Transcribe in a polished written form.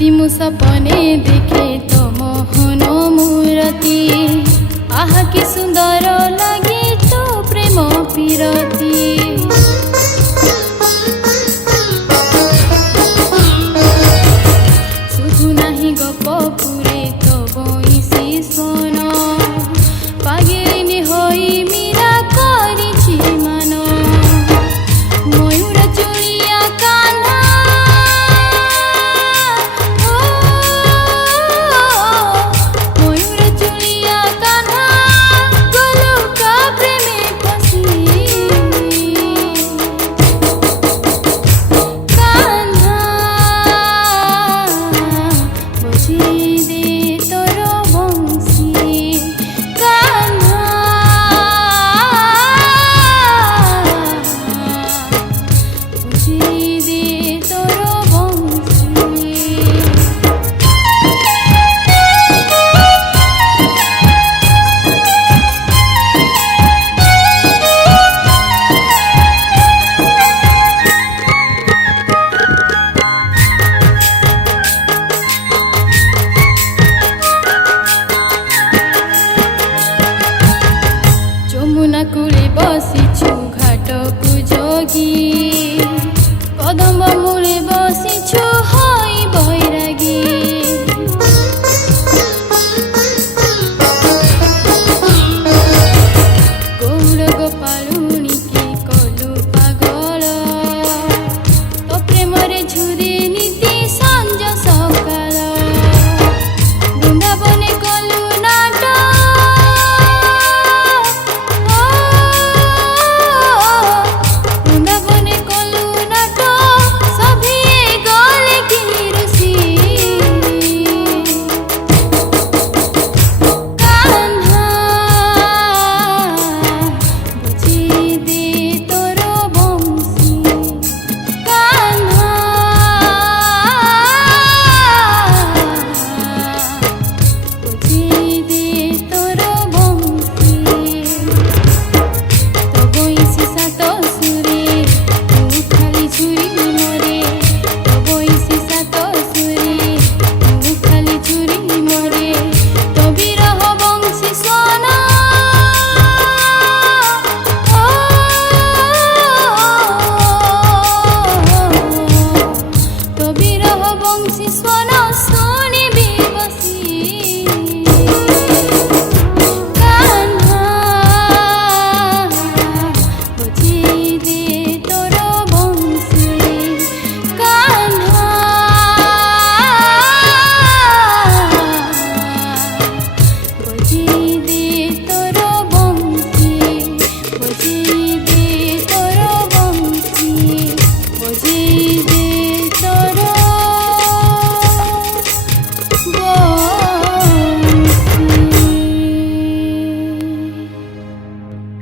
राति मु सपने देखे तो मोहन मूरती आहा कि सुंदर लगे तो प्रेम पीरती सुधु नाही गप पुरे तो बइसी सोन पागिनी होई मीरा करिछि मान मयूर चुड़िया कान्हा मयूर चुड़िया कान्हा गोलू का प्रेमे फसी कान्हा बुझी दे तोर बंसी कान्हा बुझी दे तोर बंसी যমুনা কূলে বসিছু ঘাটকু যোগী কদম্ব মূলে বসিছু হই বৈরাগী গৌর গোপালুণীকে কলু পাগল তো প্রেমরে ঝুরে নীতি সঞ্জ সকাল বৃন্দাবনে কলু নাট বৃন্দাবনে কলু নাট সভিয়ে গলে কি রুষি কান্হা বুঝি দে তোর বংশী কান্হা বুঝি দে তোর বংশী তো বইসি সাত সুরে তু খালি ঝুরি মরে তো বইসি সাত সুরে তু খালি ঝুরি মরে তো বিরহ বংশী সোন তো বিরহ বংশী সোন